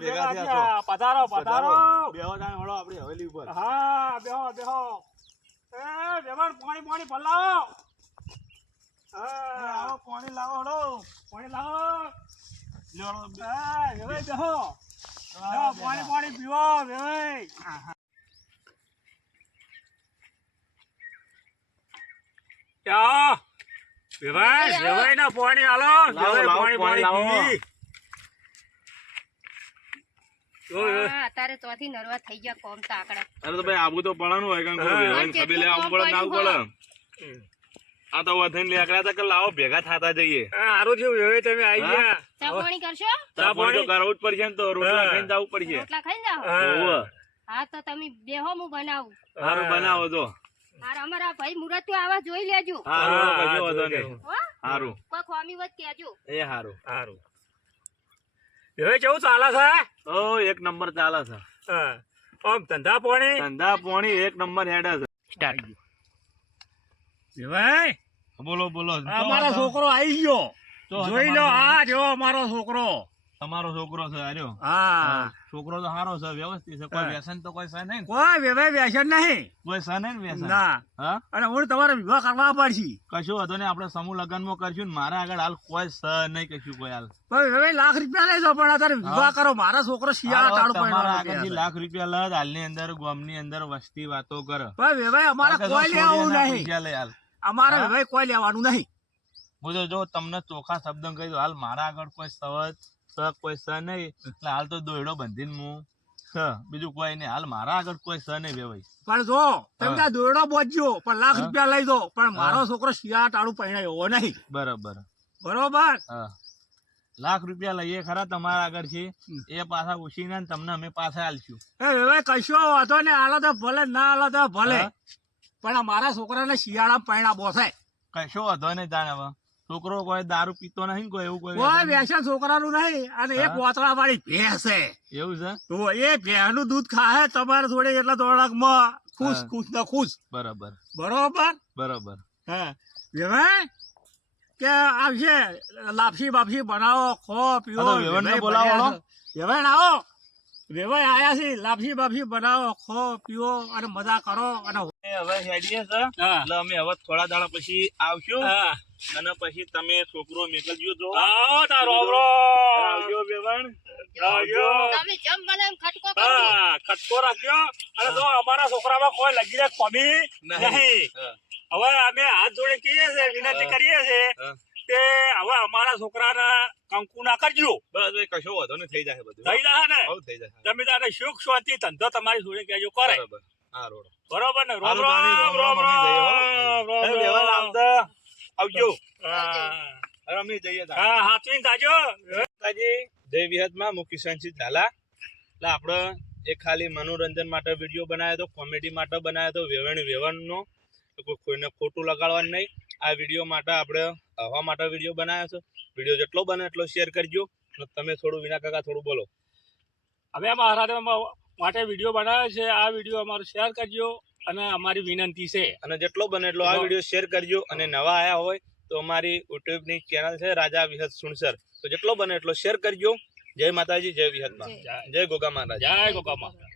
ભેગા થયા પધારો પધારો બેહો જાણ વળો આપણી હવેલી ઉપર હા બેહો બેહો એ વેવાણ પાણી પાણી ભલાવો હા આવો પાણી લાવો હળો પાણી લાવો લેવડો હા વેવાઈ બેહો હા પાણી પાણી પીવો વેવાઈ ક્યાં વેવાઈ વેવાઈ ના પાણી હાલો વેવાઈ પાણી પાણી પી અત્યારે ચોથી નરવા થઈ ગયા કોમ તાકડા. અરે તો ભાઈ આવું તો પડવાનું હોય કારણ કે ખબર લે આવું પડે ના પડે આ તો વધઈને લેકડા તક લાવો ભેગા થાતા જઈએ સારું થયું વેવાઈ તમે આવી ગયા ચા પાણી કરશો? ચા પાણી તો કરવું જ પડશે ને તો રોટલા ખાઈને જવું પડશે રોટલા ખાઈ જાઓ. હોવે. હા તો તમે બેહો હું બનાવું. સારું બનાવો તો હાર અમારા ભાઈ મુરત આવા જોઈ લેજો. સારું કશો વાંધો નહીં હો? સારું કોઈ ખોમી વત કેજો. એ સારું સારું વેવાઈ કેવું ચાલે છે ઓ એક નંબર ચાલે છે હા આમ ધંધા પાણી ધંધા પોણી એક નંબર હેડે છે સ્ટાર્ટ વેવાઈ બોલો બોલો અમારો છોકરો આવી ગયો જોઈ લો આ જો અમારો છોકરો તમારો છોકરો છે આર્યો હા છોકરો તો સારો છે વ્યવસ્થિત છે કોઈ વ્યસન તો કોઈ છે નહીં કોઈ વેવાઈ વ્યસન નહીં કોઈ છે નહીં ને વ્યસન ના હા અને હું તમારે વિવાહ કરવા પડશે કશું હતો ને આપણે સમૂહ લગ્ન માં કરશું ને મારા આગળ હાલ કોઈ છે નહીં કશું કોઈ હાલ પણ વેવાઈ લાખ રૂપિયા લઈ જાઓ પણ અત્યારે વિવાહ કરો મારા છોકરો શિયાળા ટાળું તમારા પડે આગળથી લાખ રૂપિયા લદ હાલની અંદર ગામની અંદર વસ્તી વાતો કરે પણ વેવાઈ અમારે કોઈ લેવાનું નહીં પૈસા લે હાલ અમારે વેવાઈ કોઈ લેવાનું નહીં હું તો જો તમને ચોખા શબ્દ કહી દઉં હાલ મારા આગળ કોઈ સવત કોઈ સ નહીં એટલે હાલ તો દોયડો બંધીને હું છે બીજું કોઈ નહીં હાલ મારા આગળ કોઈ સ નહીં વેવાઈ પણ જો તમે ત્યાં દોરડો બોજ્યો પણ લાખ રૂપિયા લઈ દો પણ મારો છોકરો શિયાળા ટાળું પહેણાય એવો નહીં બરોબર બરોબર હા લાખ રૂપિયા લઈએ ખરા તમારા આગળ છે એ પાછા ઉછીને તમને અમે પાછા આલશું એ વેવાઈ કશો વાંધો ને આલો તો ભલે ના આલો તો ભલે પણ આ મારા છોકરાને શિયાળા પહેણા બોસાય કશો વધો નહીં જાણે હવે છોકરો કોઈ દારૂ પીતો નહીં ને કોઈ એવું કોઈ વ્યસન છોકરાનું નહીં અને એક પોતળા વાળી ભેંસ છે એવું છે તો એ ભેંસનું દૂધ ખાહે તમારે જોડે એટલા ધોળકમાં ખુશ ખુશ ને ખુશ બરોબર બરોબર બરોબર હા વેવાઈ કે આવશે લાપસી બાપસી બનાવો ખો પીવો હા તો વેવાઈને બોલાવો. વેવાઈ આવો વેવાઈ આયા છે લાપસી બાપસી બનાવો ખો પીવો અને મજા કરો અને હવે હેડીએ છે એટલે અમે હવે થોડા દાડા પછી આવશું અને પછી તમે છોકરો મેકલજો તો આવો તારો આવજો વેવાણ આવજો તમે જમ બને એમ ખટકો કરો. હા ખટકો રાખ્યો અને તો અમારા છોકરામાં કોઈ લગીને કોમી નહીં હવે અમે હાથ જોડે કહીએ છે વિનંતી કરીએ છે કે હવે અમારા છોકરાના કંકુ ના કરજો બસ ભાઈ કશો વાંધો નહીં થઈ જાય બધું થઈ જાય ને હવ થઈ જાય તમે તારે સુખ શાંતિ ધંધો તમારી જોડે કેજો કરે બરોબર હા રોડ બરોબર ને રોમ હાલો રોમ તાણી, રોમ રોમ, રોમ અમે જઈએ હો. રોમ એ વેવાણ આવતા આવજો હા હવે અમે જઈએ તાણ. હા હાથવીને તાજો માતાજી જય વિહતમાં હું કિશનસિંહ ઝાલા એટલે આપણે એક ખાલી મનોરંજન માટે વિડીયો બનાવ્યો હતો કોમેડી માટે બનાવ્યો હતો વેવણનો કોઈને ખોટું લગાડવાનું નહીં આ વિડીયો માટે આપણે હવા માટે વિડીયો બનાવ્યો છે વિડીયો જેટલો બને એટલો શેર કરજો અને તમે થોડું વિના કાકા થોડું બોલો અમે મહારાજ માટે વિડીયો બનાવ્યો છે આ વિડીયો અમારો શેર કરજો અને અમારી વિનંતી છે અને જેટલો બને એટલો આ વિડીયો શેર કરજો અને નવા આયા હોય તો અમારી યુટ્યુબની ચેનલ છે રાજા વિહત સુણસર તો જેટલો બને એટલો શેર કરજો જય માતાજી જય વિહતમાં જય ગોગા મહારાજ જય ગોગા મહારાજ